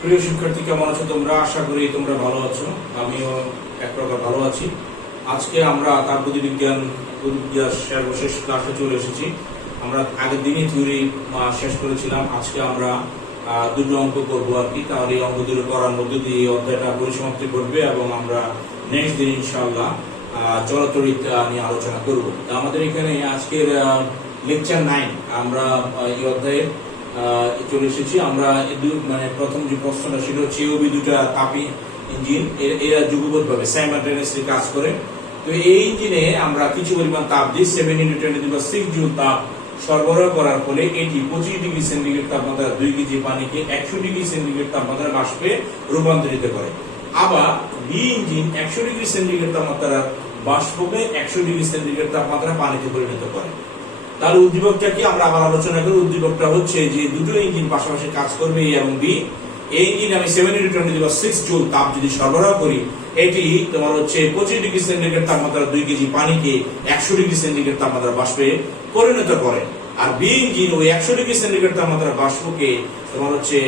প্রিয় শিক্ষার্থী, কেমন আছো তোমরা? আশা করি তোমরা ভালো আছো। আমিও এক প্রকার ভালো আছি। আজকে আমরা তাপগতি বিজ্ঞান সর্বশেষ ক্লাসে চলে এসেছি। আমরা আগের দিনই থিওরি শেষ করেছিলাম। আজকে আমরা দুটো অঙ্ক করবো আর কি। তাহলে এই অঙ্ক দুটো করার মধ্যে দিয়ে এই অধ্যায়টা পরিসমাপ্তি ঘটবে এবং আমরা নেক্সট দিন ইনশাআল্লাহ চলতরিৎ নিয়ে আলোচনা করব। আমাদের এখানে আজকের লেকচার 9 আমরা এই অধ্যায়ে চলে এসেছি। আমরা প্রথম যে প্রশ্নটা সেটা হচ্ছে ইউবি দুটা তাপি ইঞ্জিন এরা যুগপৎ ভাবে সাইমালটেনিয়াসলি কাজ করে। তো এই ইঞ্জিনে আমরা কিছু পরিমাণ তাপ দিই 7 × 10⁶ জুল তাপ সরবরাহ করার ফলে এটি 25 ডিগ্রি সেন্টিগ্রেড তাপমাত্রা 2 কেজি পানিকে 100 ডিগ্রি সেন্টিগ্রেড তাপমাত্রা বাষ্পে রূপান্তরিত করে। আবার বি ইঞ্জিন 100 ডিগ্রি সেন্টিগ্রেড তাপমাত্রা বাষ্পকে 100 ডিগ্রি সেন্টিগ্রেড তাপমাত্রা পানিতে পরিণত করে। তাহলে উদ্দীপকটা কি আমরা আবার আলোচনা করি। উদ্দীপকটা হচ্ছে যে দুটো ইঞ্জিন পাশাপাশি কাজ করবে এ এবং বি। এই ইঞ্জিন আমি 7 × 10⁶ জুল তাপ যদি সরবরাহ করি, এটি তোমার হচ্ছে 25 ডিগ্রি সেন্টিগ্রেড তাপমাত্রা 2 কেজি পানিকে 100 ডিগ্রি সেন্টিগ্রেড তাপমাত্রা বাষ্পে পরিণত করে। আর বি ইঞ্জিন ওই 100 ডিগ্রি সেন্টিগ্রেড তাপমাত্রা বাষ্পকে তোমার হচ্ছে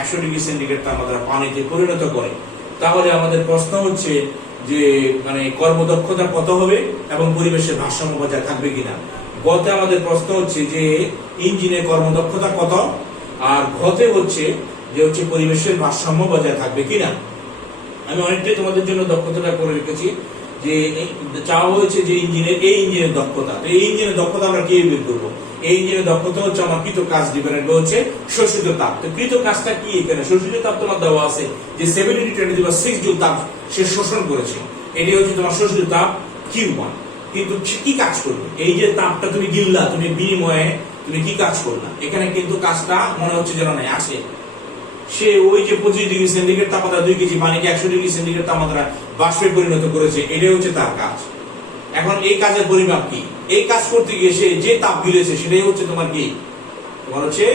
100 ডিগ্রি সেন্টিগ্রেড তাপমাত্রা পানিতে পরিণত করে। তাহলে আমাদের প্রশ্ন হচ্ছে যে কর্মদক্ষতা কত হবে এবং পরিবেশের ভারসাম্য বজায় থাকবে কিনা। গতে আমাদের প্রশ্ন হচ্ছে যে ইঞ্জিনের কর্মদক্ষতা কত, আর ঘতে হচ্ছে যে পরিবেশের ভারসাম্য বজায় থাকবে কিনা। আমি অনেকটাই তোমাদের জন্য দক্ষতাটা করে রেখেছি যে চাওয়া হয়েছে যে এই ইঞ্জিনের দক্ষতা। তো এই ইঞ্জিনের দক্ষতা আমরা কি বের করবো? এই ইঞ্জিনের দক্ষতা হচ্ছে আমার কৃত কাজ ডিফারেন্ট হচ্ছে শোষিত তাপ। তো কৃত কাজটা কি? এখানে শোষিত তাপ তোমার দেওয়া আছে যে 7 × 10⁶ জুল তাপ সে শোষণ করেছে। এটি হচ্ছে তোমার শোষিত তাপ Q1। কিন্তু কি কাজ করবে? এই যে তাপটা তুমি গিললা, তুমি বিনিময়ে তুমি কি কাজ করলা? এখানে কিন্তু কাজটা মনে হচ্ছে যেন নাই আছে। সে ওই যে 25 ডিগ্রি সেন্টিগ্রেড তাপমাত্রা 2 কেজি পানিকে 100 ডিগ্রি সেন্টিগ্রেড তাপমাত্রা বাষ্পে পরিণত করেছে। এটাই হচ্ছে তার কাজ। এখন এই কাজের পরিমাপ কি? এই কাজ করতে গিয়ে সে যে তাপ গিলেছে সেটাই হচ্ছে তোমার কি? তোমার হচ্ছে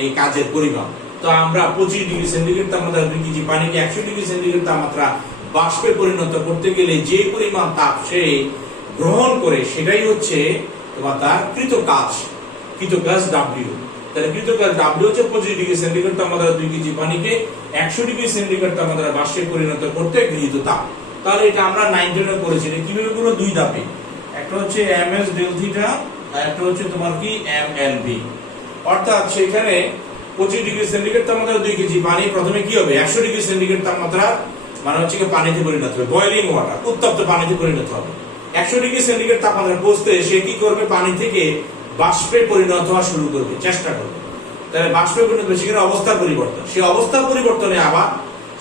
এই কাজের পরিমাপ। তো আমরা 25 ডিগ্রি সেন্টিগ্রেড তাপমাত্রা 2 কেজি পানিকে 100 ডিগ্রি সেন্টিগ্রেড তাপমাত্রা বাষ্পে পরিণত করতে গেলে যে পরিমাণ তাপ সে গ্রহণ করে সেটাই হচ্ছে তোমার তার কৃত কাজ W। তাহলে কৃত কাজ W হচ্ছে 25 ডিগ্রি সেন্টিগ্রেড তাপমাত্রা 2 কেজি পানিকে 100 ডিগ্রি সেন্টিগ্রেড তাপমাত্রা বাষ্পে পরিণত করতে গৃহীত তাপ। তাহলে এটা আমরা 9 করেছি। কিভাবে করব? দুই ধাপে। একটা হচ্ছে ms ডেল থিটা আর একটা হচ্ছে তোমার কি mLb। অর্থাৎ সেখানে 25 ডিগ্রি সেন্টিগ্রেড তাপমাত্রা 2 কেজি পানি প্রথমে কি হবে? 100 ডিগ্রি সেন্টিগ্রেড তাপমাত্রা মানে হচ্ছে পানিতে পরিণত হবে, বয়লিং ওয়াটার, উত্তপ্ত পানিতে পরিণত হবে। 100 ডিগ্রি সেন্টিগ্রেড তাপমাত্রা পৌঁছতে সে কি করবে? পানি থেকে বাষ্পে পরিণত হওয়া শুরু করবে, চেষ্টা করবে। তাহলে বাষ্পে পরিণত হবে, সেখানে অবস্থার পরিবর্তন। সেই অবস্থার পরিবর্তনে আবার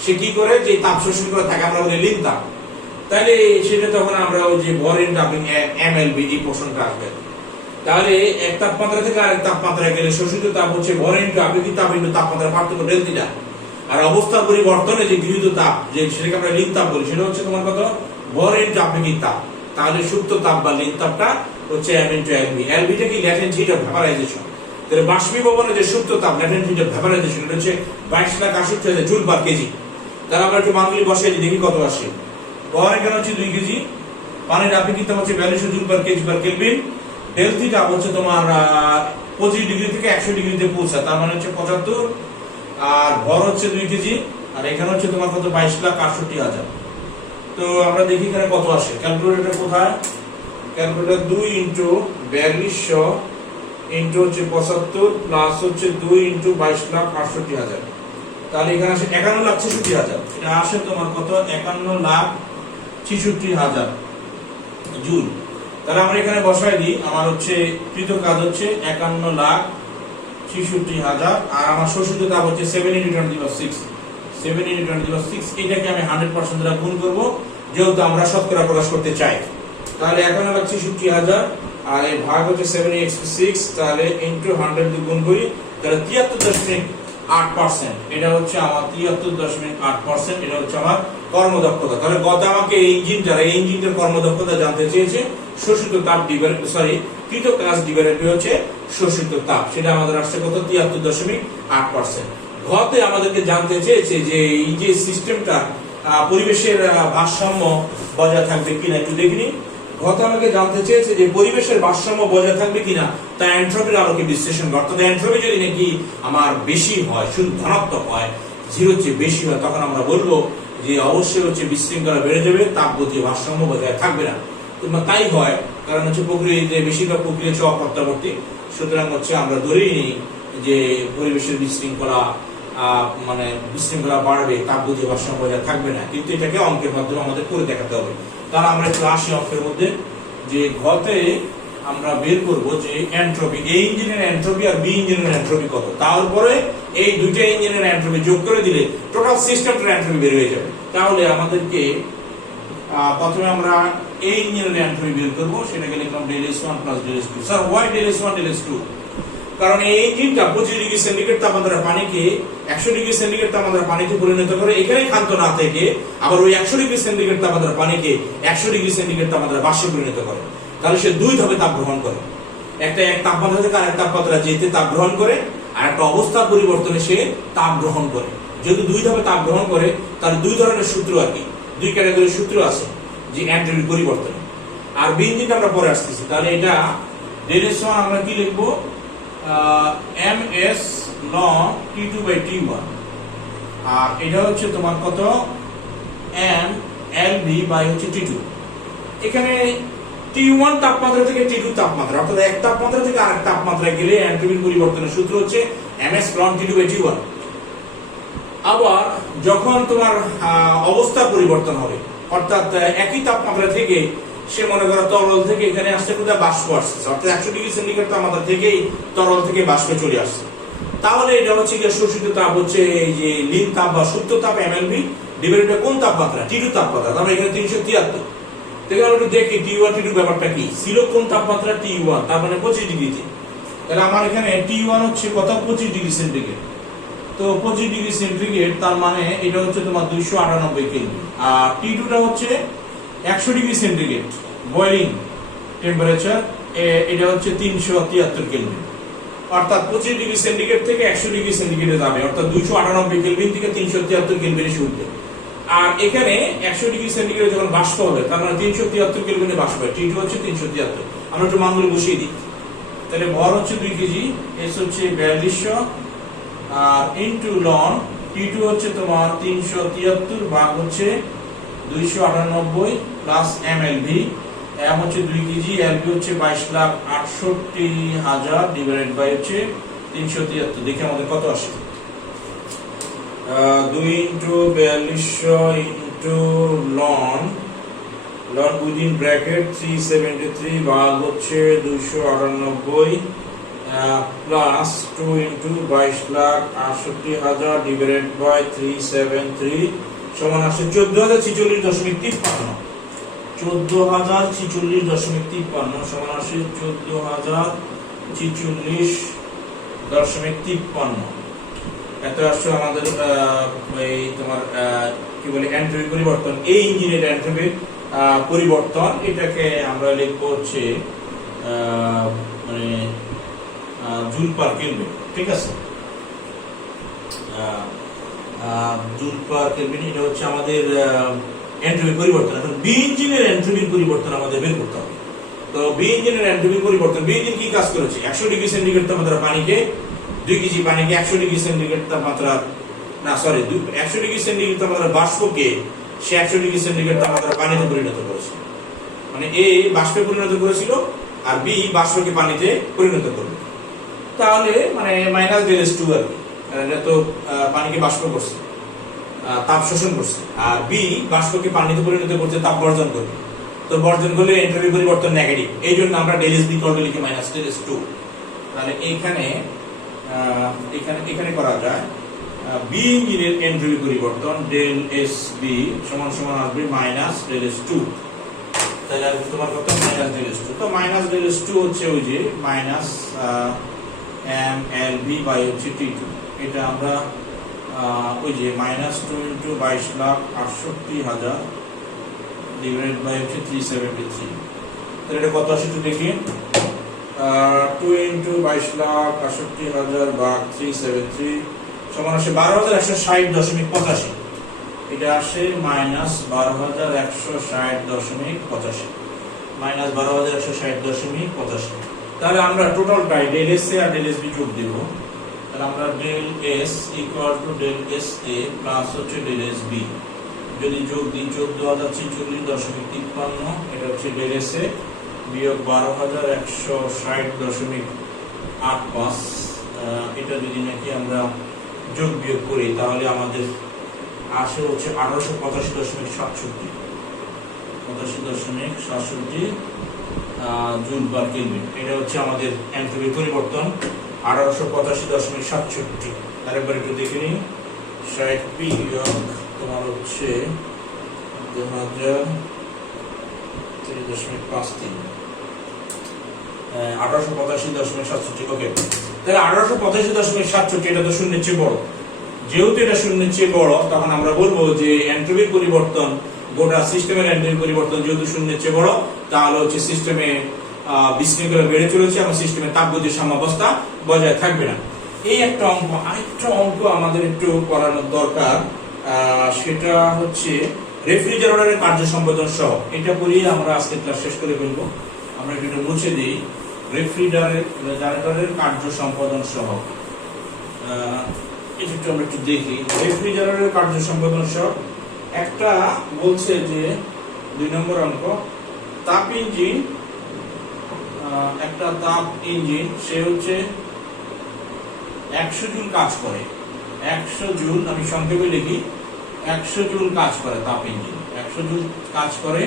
সে কি করে? যে তাপ শোষণ করে থাকে আমরা বলি লিন তাপ। তাহলে সেটা তখন আমরা ওই যে বরেন টাপিং mLb এই পোর্শনটা আসবে। তাহলে এক তাপমাত্রা থেকে আরেক তাপমাত্রায় গেলে শোষিত তাপ হচ্ছে বরেন টাপিং তাপ ইনটু তাপমাত্রা পার্থক্য ডেল থিটা। আর অবস্থার পরিবর্তনে যে গৃহীত তাপ যে সেটাকে আমরা লিন তাপ বলি, সেটা হচ্ছে তোমার কত? বরেন টাপিং তাপ। তাহলে সুপ্ত তাপ বা লিন তাপটা হচ্ছে m × Lb। Lb টা কি? Latent heat of vaporisation. তাহলে বাষ্পীভবনের যে সুপ্ত তাপ ল্যাটেন্ট হিট অফ ভেপারাইজেশন এটা হচ্ছে 22,68,000 জুল পার কেজি। তাহলে আমরা একটু মানগুলি বসিয়ে দেখি কত আসে। গড় এখানে হচ্ছে 2 কেজি, পানির আপেক্ষিক তাপ হচ্ছে 4200 joule per KG per kelvin. Del theta হচ্ছে তোমার 25 ডিগ্রি থেকে 100 ডিগ্রিতে পৌঁছা, তার মানে হচ্ছে 75। আর ভর হচ্ছে 2 কেজি, আর এখানে হচ্ছে তোমার কত? 22,68,000। তো আমরা দেখি এখানে কত আসে। ক্যালকুলেটর কোথায়? ক্যালকুলেটর 2 × 4200 ইনটু হচ্ছে 75 প্লাস হচ্ছে 2 × 22,68,000। তাহলে এখানে আসে 51,66,000। এটা আসে তোমার কত? 51,66,000 জুল। তাহলে আমরা এখানে বসাই দিই। আমার হচ্ছে কৃত কাজ হচ্ছে 51,66,000 আর আমার শোষিত তাপ হচ্ছে 7 × 10⁶। 7 × 10⁶। এটাকে আমি 100% দ্বারা গুণ করব, যেহেতু আমরা শতকরা প্রকাশ করতে চাই। তাহলে 51,66,000 আর এই ভাগ হচ্ছে 7 × 6, তাহলে ইনটু 100 দিয়ে গুণ করি, তাহলে 73.8%। এটা হচ্ছে আমার 73.8%। এটা হচ্ছে আমার কর্মদক্ষতা। তাহলে গত আমাকে এই ইঞ্জিনটার কর্মদক্ষতা জানতে চেয়েছে। শোষিত তাপ কৃত কাজ ডিভাইডেড হচ্ছে শোষিত তাপ, সেটা আমাদের আসছে কত? 73.8%। ঘতে আমাদেরকে জানতে চেয়েছে যে এই যে সিস্টেমটা পরিবেশের ভারসাম্য বজায় থাকবে কিনা একটু দেখিনি। ঘতে আমাকে জানতে চেয়েছে যে পরিবেশের ভারসাম্য বজায় থাকবে কিনা তা এন্ট্রপির আলোকে বিশ্লেষণ করে। অর্থাৎ এন্ট্রপি যদি নাকি আমার বেশি হয়, শুধু ধনাত্মক হয়, 0 চেয়ে বেশি হয়, তখন আমরা বলবো যে অবশ্যই হচ্ছে বিশৃঙ্খলা বেড়ে যাবে, তাপগতীয় ভারসাম্য বজায় থাকবে না। তাই হয়, কারণ হচ্ছে প্রক্রিয়াতে বেশিরভাগ প্রক্রিয়া হচ্ছে অপ্রত্যাবর্তী। সুতরাং হচ্ছে আমরা ধরেই নিই যে পরিবেশের বিশৃঙ্খলা মানে বিশৃঙ্খলা বাড়বে, তাপগতীয় ভারসাম্য বজায় থাকবে না, কিন্তু এটাকে অঙ্কের মাধ্যমে আমাদের করে দেখাতে হবে। তাহলে আমরা একটু আসি অঙ্কের মধ্যে, যে ঘতে আমরা বের করব যে এন্ট্রপি, এ ইঞ্জিনের এন্ট্রপি আর বি ইঞ্জিনের এন্ট্রপি কত, তারপরে এই দুইটা ইঞ্জিনের এন্ট্রপি যোগ করে দিলে টোটাল সিস্টেমটার এন্ট্রপি বের হয়ে যাবে। তাহলে আমাদেরকে প্রথমে আমরা এই ইঞ্জিনের এন্ট্রপি বের করব, সেটাকে লিখলাম del S1 + del S2। Sir why del S1 del S2? কারণ এই ইঞ্জিনটা 25 ডিগ্রি সেন্টিগ্রেড তাপমাত্রার পানিকে 100 ডিগ্রি সেন্টিগ্রেড তাপমাত্রার পানিতে পরিণত করে, এখানে ক্ষান্ত না থেকে আবার ওই 100 ডিগ্রি সেন্টিগ্রেড তাপমাত্রার পানিকে 100 ডিগ্রি সেন্টিগ্রেড তাপমাত্রার বাষ্পে পরিণত করে। তাহলে সে দুই ধাপে তাপ গ্রহণ করে, একটা এক তাপমাত্রা থেকে আরেক তাপমাত্রা যেতে তাপ গ্রহণ করে, আর একটা অবস্থা পরিবর্তনে সে তাপ গ্রহণ করে। যেহেতু দুই ধাপে তাপ গ্রহণ করে, তার দুই ধরনের সূত্র আর কি, দুই ক্যাটাগরির সূত্র আছে যে এন্ট্রপি পরিবর্তন। আর বি ইঞ্জিনটা আমরা পরে আসতেছি। তাহলে এটা del S1 আমরা কি লিখবো, ms ln T2/T1, আর এটা হচ্ছে তোমার কত, m lb বাই হচ্ছে T2। এখানে T1 তাপমাত্রা থেকে T2 তাপমাত্রা, অর্থাৎ এক তাপমাত্রা থেকে আরেক তাপমাত্রায় গেলে এন্ট্রপির পরিবর্তনের সূত্র হচ্ছে ms ln T2/T1। আবার যখন তোমার অবস্থা পরিবর্তন হবে, অর্থাৎ একই তাপমাত্রা থেকে সে মনে করো তরল থেকে এখানে আসছে, কোথায় বাষ্প আসছে, অর্থাৎ 100 ডিগ্রি সেন্টিগ্রেড তাপমাত্রা থেকেই তরল থেকে বাষ্পে চলে আসছে, তাহলে এটা হচ্ছে যে শোষিত তাপ হচ্ছে এই যে লীন তাপ বা সুপ্ত তাপ mLb ডিভাইডেড বাই কোন তাপমাত্রা, T2 তাপমাত্রা। তাহলে এখানে 373। দেখে আমরা একটু দেখি T1 T2 ব্যাপারটা কি ছিল, কোন তাপমাত্রা T1, তার মানে 25 ডিগ্রিতে। তাহলে আমার এখানে T1 হচ্ছে কত, 25 ডিগ্রি সেন্টিগ্রেড। তো 25 ডিগ্রি সেন্টিগ্রেড তার মানে এটা হচ্ছে তোমার 298 কেলভিন। আর T2 টা হচ্ছে 100 ডিগ্রি সেন্টিগ্রেড বয়লিং টেম্পারেচার, এটা হচ্ছে 373 কেলভিন। অর্থাৎ 25 ডিগ্রি সেন্টিগ্রেড থেকে 100 ডিগ্রি সেন্টিগ্রেডে যাবে, অর্থাৎ 298 কেলভিন থেকে 373 কেলভিনে এসে উঠবে। আর এখানে 100 ডিগ্রি সেন্টিগ্রেড যখন বাষ্প হবে, তার মানে 373 কেলভিনে বাষ্প হয়। T2 হচ্ছে 373। আমরা একটু মানগুলো বসিয়ে দিই। তাহলে ভর হচ্ছে 2 কেজি, S হচ্ছে 4200 আর ইনটু লন T2 হচ্ছে তোমার 373 ভাগ হচ্ছে 298 প্লাস mLb, m হচ্ছে 2 কেজি, lb হচ্ছে 22,68,000 ডিভাইডেড বাই হচ্ছে 373। দেখে আমাদের কত আসে, 2 into 4200 into ln within bracket 373 ভাগ হচ্ছে 298 প্লাস 2 ইনটু 22,68,000 ডিভাইডেড বাই 373 সমান আসে 14,046.53। 14,046.53 সমান আসে 14,046.53। এত আসছে আমাদের এই তোমার কি বলে এন্ট্রপি পরিবর্তন, এই ইঞ্জিনের এন্ট্রপির পরিবর্তন। এটাকে আমরা লিখবো হচ্ছে মানে জুল পার কেলভিন, ঠিক আছে, জুল পার কেলভিন। এটা হচ্ছে আমাদের এন্ট্রপি পরিবর্তন। এখন বি ইঞ্জিনের এন্ট্রপির পরিবর্তন আমাদের বের করতে হবে। তো বি ইঞ্জিনের এন্ট্রপি পরিবর্তন, বি ইঞ্জিন কি কাজ করেছে, 100 ডিগ্রি সেন্টিগ্রেড তাপমাত্রা পানিকে 2 কেজি পানিকে 100 ডিগ্রি সেন্টিগ্রেড তাপমাত্রা 100 ডিগ্রি সেন্টিগ্রেড তাপমাত্রা বাষ্পকে সে 100 ডিগ্রি সেন্টিগ্রেড তাপমাত্রা পানিতে পরিণত করেছে। মানে এ বাষ্পে পরিণত করেছিল আর বি বাষ্পকে পানিতে পরিণত করবে। তাহলে মানে মাইনাস del S2 আর কি, এটা তো পানিকে বাষ্প করছে, তাপ শোষণ করছে, আর বি বাষ্পকে পানিতে পরিণত করছে, তাপ বর্জন করবে। তো বর্জন করলে এন্ট্রপি পরিবর্তন নেগেটিভ, এই জন্য আমরা del SB করলে লিখি মাইনাস del S2। তাহলে এখানে করা যায় বি ইঞ্জিনের এন্ট্রপি পরিবর্তন del SB সমান সমান আসবে মাইনাস del S2। তাহলে তোমার কত, মাইনাস del S2। তো মাইনাস del S2 হচ্ছে ওই যে মাইনাস mLb বাই হচ্ছে T2। এটা আমরা ওই যে মাইনাস 2 ইনটু 22,68,000 ডিভাইডেড বাই হচ্ছে 373। তাহলে এটা কত আসে একটু দেখি, 2 ইনটু 22,68,000 ভাগ 373 সমান আসে 12,160.85। এটা আসে মাইনাস 12,160.85। মাইনাস 12,160.85। তাহলে আমরা টোটালটাই ডেল এস এ আর ডেল এস বি যোগ দিব। তাহলে আমরা del S equal to del S A plus হচ্ছে ডেল এস বি যদি যোগ দিই 14,046.53, এটা হচ্ছে ডেল এস এ বিয়োগ 12,160.85। এটা যদি নাকি আমরা যোগ বিয়োগ করি তাহলে আমাদের আসে হচ্ছে 1885.67 জুল পার কেলভিন। এটা হচ্ছে আমাদের এনট্রপির পরিবর্তন 1885.67। আরেকবার একটু দেখে নিই, 60 বিয়োগ তোমার হচ্ছে 2003.53, 1885.67। ওকে, তাহলে 1885.67 এটা তো শূন্যের চেয়ে বড়। যেহেতু এটা শূন্যের চেয়ে বড় তখন আমরা বলবো যে এনট্রপির পরিবর্তন, গোটা সিস্টেমের এনট্রপির পরিবর্তন যেহেতু শূন্যের চেয়ে বড়, তাহলে হচ্ছে সিস্টেমে বিশৃঙ্খলা বেড়ে চলেছে এবং সিস্টেমের তাপগতির সাম্যাবস্থা বজায় থাকবে না। এই একটা অঙ্ক, আরেকটা অঙ্ক আমাদের একটু করানোর দরকার, সেটা হচ্ছে রেফ্রিজারেটরের কার্য সম্পাদন সহ। এটা করিয়ে আমরা আজকে ক্লাস শেষ করে ফেলবো। আমরা এটা মুছে দিই, রেফ্রিজারেটরের কার্য সম্পাদন সহ। এটা আমরা একটু দেখি, রেফ্রিজারেটরের কার্য সম্পাদন সহ একটা বলছে যে 2 নম্বর অঙ্ক, তাপ ইঞ্জিন, একটা তাপ ইঞ্জিন, সে হচ্ছে 100 জুল কাজ করে। 100 জুল, আমি সংক্ষেপে লিখি, 100 জুল কাজ করে তাপ ইঞ্জিন, 100 জুল কাজ করে।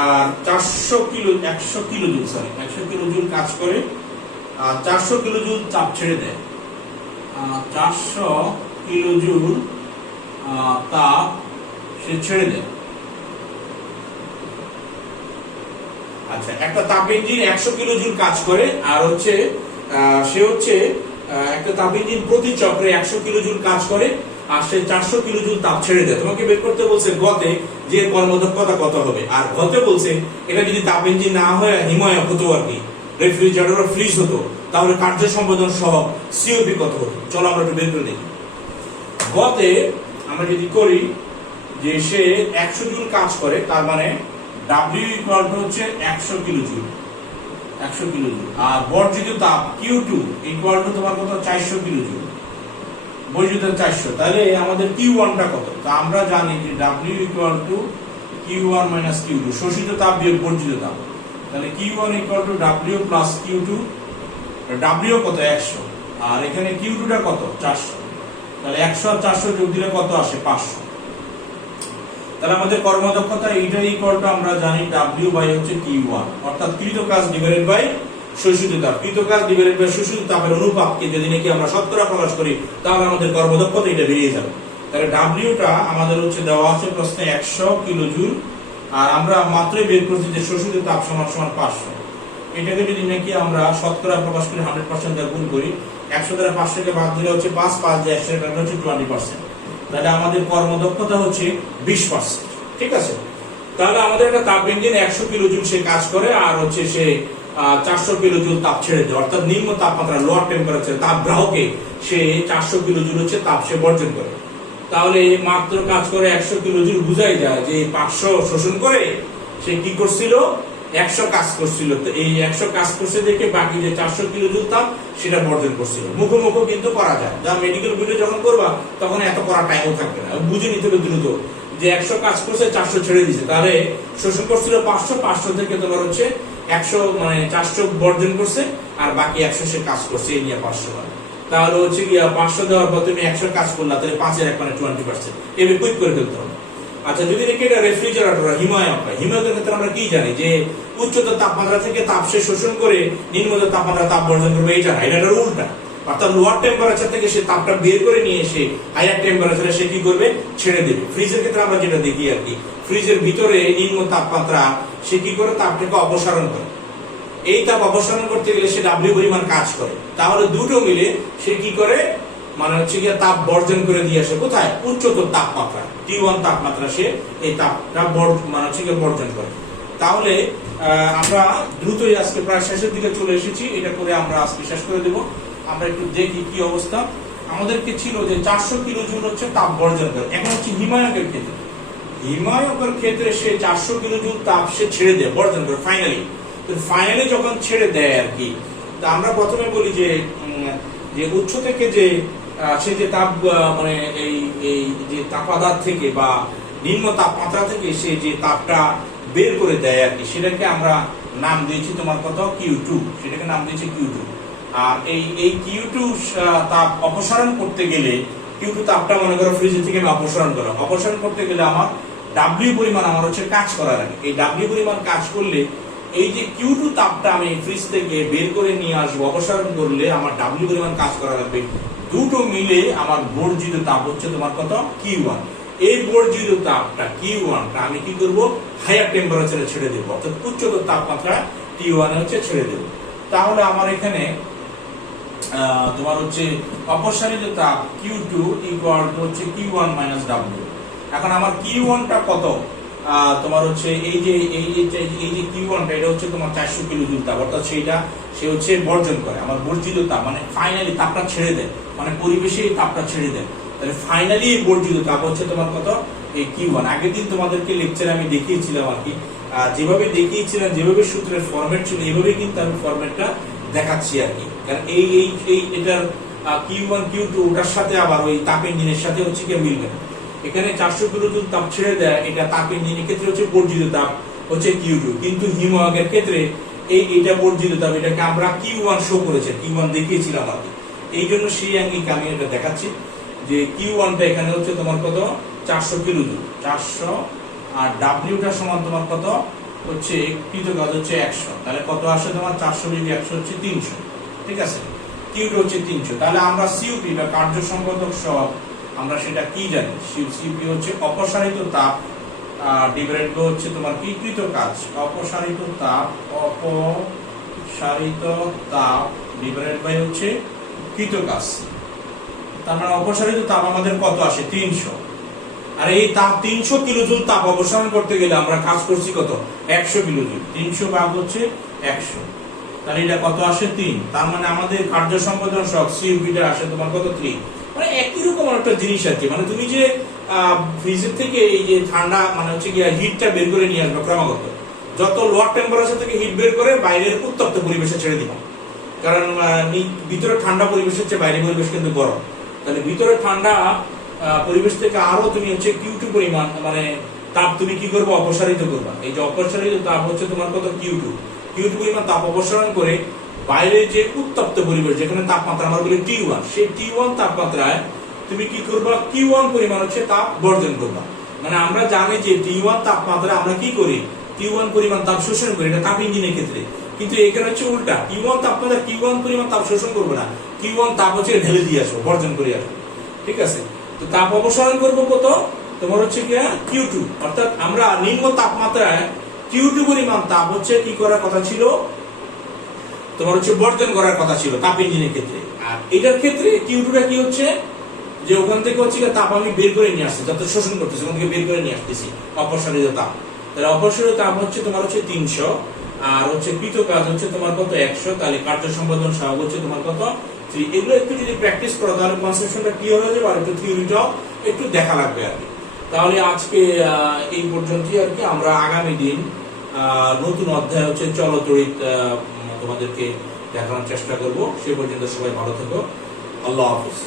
আর 100 কিলো জুল কাজ করে, আর 400 কিলো জুল তাপ ছেড়ে দেয়। 400 কিলো জুল তাপ সে ছেড়ে দেয়। আচ্ছা, একটা তাপ ইঞ্জিন 100 কিলো জুল কাজ করে, আর হচ্ছে সে হচ্ছে একটা তাপ ইঞ্জিন প্রতি চক্রে 100 কিলো জুল কাজ করে, আর সে 400 কিলো জুল তাপ ছেড়ে দেয়। তোমাকে বের করতে বলছে গতে যে কর্মদক্ষতা কত হবে, আর গতে বলছে এটা যদি তাপ ইঞ্জিন না হয় হিমায়ক হতো আর কি, রেফ্রিজারেটর ফ্রিজ হতো, তাহলে কার্য সম্পাদন সহ সিওপি কত হতো। চলো আমরা একটু বের করে দেখি। গতে আমরা যদি করি যে সে 100 জুল কাজ করে, তার মানে W ইকুয়াল টু হচ্ছে 100 কিলো জুল, 100 কিলো জুল। আর বর্জিত তাপ Q2 ইকুয়াল টু তোমার কত, 400 কিলো জুল, বর্জিত 400। তাহলে আমাদের Q1 টা কত? তা আমরা জানি যে W equal to Q1 minus Q2, শোষিত তাপ বিয়োগ বর্জিত তাপ। তাহলে Q1 equal to W plus Q2, W কত, 100, আর এখানে Q2 টা কত, 400। তাহলে 100 আর 400 যোগ দিলে কত আসে, 500। তাহলে আমাদের কর্মদক্ষতা এইটা ইকুয়াল টু আমরা জানি W বাই হচ্ছে Q1, অর্থাৎ কৃত কাজ ডিভাইডেড বাই শোষিত তাপ। কৃত কাজ ডিভাইডেড বাই শোষিত তাপের অনুপাতকে যদি নাকি আমরা শতকরা প্রকাশ করি তাহলে আমাদের কর্মদক্ষতা এটা বেরিয়ে যাবে। তাহলে W টা আমাদের হচ্ছে দেওয়া আছে প্রশ্নে 100 কিলো জুল, আর আমরা মাত্রই বের করছি যে শোষিত তাপ সমান সমান 500। এটাকে যদি নাকি আমরা শতকরা প্রকাশ করি 100% দ্বারা গুণ করি, 100 দ্বারা 500 কে বাদ দিলে হচ্ছে 5 দিয়ে 100 এটা হচ্ছে 20%। তাহলে আমাদের কর্মদক্ষতা হচ্ছে 20%। ঠিক আছে, তাহলে আমাদের একটা তাপ ইঞ্জিন 100 কিলো জুল সে কাজ করে, আর হচ্ছে সে 400 কিলো জুল তাপ ছেড়ে দেয়, অর্থাৎ নিম্ন তাপমাত্রা লোয়ার টেম্পারেচার তাপ গ্রাহকে সে 400 কিলো জুল হচ্ছে তাপ সে বর্জন করে। তাহলে মাত্র কাজ করে 100 কিলো জুল, বুঝাই যায় যে 500 শোষণ করে সে কি করছিল, 100 কাজ করছিল। তো এই 100 কাজ করছে দেখে বাকি যে 400 কিলো জুল তাপ সেটা বর্জন করছিল। মুখোমুখি কিন্তু করা যায়, যা মেডিকেল ভিডিও যখন করবা তখন এত করা টাইমও থাকবে না, বুঝে নিতে হবে দ্রুত যে 100 কাজ করছে 400 ছেড়ে দিছে, তাহলে শোষণ করছিল 500 থেকে তোমার হচ্ছে 100 মানে 400 বর্জন করছে, আর বাকি 100 সে কাজ করছে, এই নিয়ে 500 হয়। তাহলে হচ্ছে কি 500 দেওয়ার পর তুমি 100 কাজ করলা, তাহলে 5 এর 1 মানে 20%। এভাবে কুইক করে ফেলতে হবে। আচ্ছা, যদি নাকি এটা রেফ্রিজারেটর হিমায়ক হয়, হিমায়কের ক্ষেত্রে আমরা কি জানি যে উচ্চতর তাপমাত্রা থেকে তাপ সে শোষণ করে নিম্নতর তাপমাত্রা তাপ বর্জন করবে, এইটা না, এটার উল্টা। অর্থাৎ লোয়ার টেম্পারেচার থেকে সে তাপটা বের করে নিয়ে এসে হায়ার টেম্পারেচারে সে কি করবে, ছেড়ে দেবে। ফ্রিজের ক্ষেত্রে আমরা যেটা দেখি আর কি, ফ্রিজের ভিতরে নিম্ন তাপমাত্রা সে কি করে, তাপটাকে অপসারণ করে। এই তাপ অপসারণ করতে গেলে সে W পরিমাণ কাজ করে, তাহলে দুটো মিলে সে কি করে, মানে হচ্ছে গিয়ে তাপ বর্জন করে দিয়ে আসে কোথায়, উচ্চতর তাপমাত্রা T1 তাপমাত্রা সে এই তাপটা মানে হচ্ছে গিয়ে বর্জন করে। তাহলে আমরা দ্রুতই আজকে প্রায় শেষের দিকে চলে এসেছি, এটা করে আমরা আজকে শেষ করে দেব। আমরা একটু দেখি কি অবস্থা। আমাদেরকে ছিল যে 400 কিলো জুল হচ্ছে তাপ বর্জন করে। এখন হচ্ছে হিমায়কের ক্ষেত্রে, হিমায়কের ক্ষেত্রে সে 400 কিলো জুল তাপ সে ছেড়ে দেয় বর্জন করে ফাইনালি। তো ফাইনালি যখন ছেড়ে দেয় আর কি, তা আমরা প্রথমে বলি যে যে উৎস থেকে যে সে যে তাপ মানে এই যে তাপাদার থেকে বা নিম্ন তাপমাত্রা থেকে সে যে তাপটা বের করে দেয় আর কি, সেটাকে আমরা নাম দিয়েছি তোমার কত Q2, সেটাকে নাম দিয়েছি Q2। আর এই Q2 তাপ অপসারণ করতে গেলে, Q2 তাপটা মনে করো ফ্রিজ থেকে আমি অপসারণ করতে গেলে আমার W পরিমাণ আমার হচ্ছে কাজ করার আগে, এই W পরিমাণ কাজ করলে এই যে Q2 তাপটা আমি ফ্রিজ থেকে বের করে নিয়ে আসবো, অপসারণ করলে আমার W পরিমাণ কাজ করা লাগবে। দুটো মিলে আমার বর্জিত তাপ হচ্ছে তোমার কত Q1। এই বর্জিত তাপটা Q1টা আমি কি করব, হায়ার টেম্পারেচারে ছেড়ে দেবো, অর্থাৎ উচ্চতর তাপমাত্রা T1 এ হচ্ছে ছেড়ে দেবো। তাহলে আমার এখানে তোমার হচ্ছে অপসারিত তাপ Q2 ইকুয়াল টু হচ্ছে Q1 মাইনাস W। এখন আমার Q1টা কত, তোমার হচ্ছে এই যে Q1টা এটা হচ্ছে তোমার 400 কিলো জুল তাপ, অর্থাৎ সে হচ্ছে বর্জন করে আমার বর্জিত তাপ, মানে ফাইনালি তাপটা ছেড়ে দেয়, মানে পরিবেশে এই তাপটা ছেড়ে দেয়। তাহলে ফাইনালি এই বর্জিত তাপ হচ্ছে তোমার কত, এই Q1। আগের দিন তোমাদেরকে লেকচারে আমি দেখিয়েছিলাম আর কি, যেভাবে দেখিয়েছিলাম, যেভাবে সূত্রের ফরম্যাট ছিল এইভাবে কিন্তু আমি ফরম্যাটটা দেখাচ্ছি আর কি। কারণ এই এটার Q1 Q2 ওটার সাথে আবার ওই তাপ ইঞ্জিনের সাথে হচ্ছে কি মিলবে না। এখানে 400 কিলো জুল তাপ ছেড়ে দেয়, এটা তাপ ইঞ্জিনের ক্ষেত্রে হচ্ছে বর্জিত তাপ হচ্ছে Q2, কিন্তু হিমবাহের ক্ষেত্রে এটা বর্জিত তাপ, এটাকে আমরা Q1 শো করেছে, Q1 দেখিয়েছিলাম আর কি। এই জন্য সেই অ্যাঙ্গেলকে আমি এটা দেখাচ্ছি যে Q1টা এখানে হচ্ছে তোমার কত 400 কিলো জুল, 400, আর Wটা সমান তোমার কত হচ্ছে কৃত কাজ হচ্ছে 100। তাহলে কত আসে তোমার 400 বিয়োগ 100 হচ্ছে 300, ঠিক আছে। Q2 হচ্ছে 300। তাহলে আমরা CUP বা কার্য সম্পাদক সহগ আমরা সেটা কি জানি, CUP হচ্ছে অপসারিত তাপ ডিভাইডেড বাই হচ্ছে তোমার কি কৃত কাজ, অপসারিত তাপ ডিভাইডেড বাই হচ্ছে কৃত কাজ। তার মানে অপসারিত তাপ আমাদের কত আসে 300, আর এই তাপ 300 কিলো জুল তাপ অপসারণ করতে গেলে আমরা কাজ করছি কত 100 কিলো জুল, 300 ভাগ হচ্ছে 100, তাহলে এটা কত আসে 3। তার মানে আমাদের কার্য সম্পাদন সহগ CUPটা আসে তোমার কত 3। মানে একই রকম একটা জিনিস আর কি, মানে তুমি যে ফ্রিজের থেকে এই যে ঠান্ডা মানে হচ্ছে কি হিটটা বের করে নিয়ে আসবে ক্রমাগত, যত লোয়ার টেম্পারেচার থেকে হিট বের করে বাইরের উত্তপ্ত পরিবেশে ছেড়ে দিবা, কারণ ভিতরে ঠান্ডা পরিবেশ হচ্ছে বাইরের পরিবেশ কিন্তু গরম। তাহলে ভিতরে ঠান্ডা পরিবেশ থেকে আরো তুমি হচ্ছে Q2 পরিমাণ মানে তাপ তুমি কি করবে, অপসারিত করবা। এই যে অপসারিত তাপ হচ্ছে তোমার কত Q2 পরিমাণ তাপ অপসারণ করে বাইরে যে উত্তপ্ত পরিবেশ যেখানে তাপমাত্রা আমরা বলি T1, সেই T1 তাপমাত্রায় তুমি কি করবা, Q1 পরিমাণ হচ্ছে তাপ বর্জন করবা। মানে আমরা জানি যে T1 তাপমাত্রায় আমরা কি করি, T1 পরিমাণ তাপ শোষণ করি, এটা তাপ ইঞ্জিনের ক্ষেত্রে। কিন্তু এখানে হচ্ছে উল্টা, T1 তাপমাত্রা Q1 পরিমাণ তাপ শোষণ করবে না, Q1 তাপ হচ্ছে ঢেলে দিয়ে আসো, বর্জন করে আসো, ঠিক আছে। তো তাপ অপসারণ করবো কত তোমার হচ্ছে কি Q2, অর্থাৎ আমরা নিম্ন তাপমাত্রায় Q2 পরিমাণ তাপ হচ্ছে কি করার কথা ছিল, তোমার হচ্ছে বর্জন করার কথা ছিল তাপ ইঞ্জিনের ক্ষেত্রে। আর এটার ক্ষেত্রে Q2টা কি হচ্ছে, যে ওখান থেকে হচ্ছে তাপ আমি বের করে নিয়ে আসছি, যত শোষণ করতেছি ওখান থেকে বের করে নিয়ে আসতেছি অপসারিত তাপ। তাহলে অপসারিত তাপ হচ্ছে তোমার হচ্ছে 300, আর হচ্ছে কৃত কাজ হচ্ছে তোমার কত 100, তাহলে কার্য সম্পাদন সহগ হচ্ছে তোমার কত 3। এগুলো একটু যদি প্র্যাকটিস করো তাহলে কনসেপশনটা ক্লিয়ার হয়ে যাবে, আর একটু থিওরিটাও একটু দেখা লাগবে আর কি। তাহলে আজকে এই পর্যন্তই আর কি। আমরা আগামী দিন নতুন অধ্যায় হচ্ছে চলতড়িৎ তোমাদেরকে দেখানোর চেষ্টা করব। সে পর্যন্ত সবাই ভালো থেকো, আল্লাহ হাফেজ।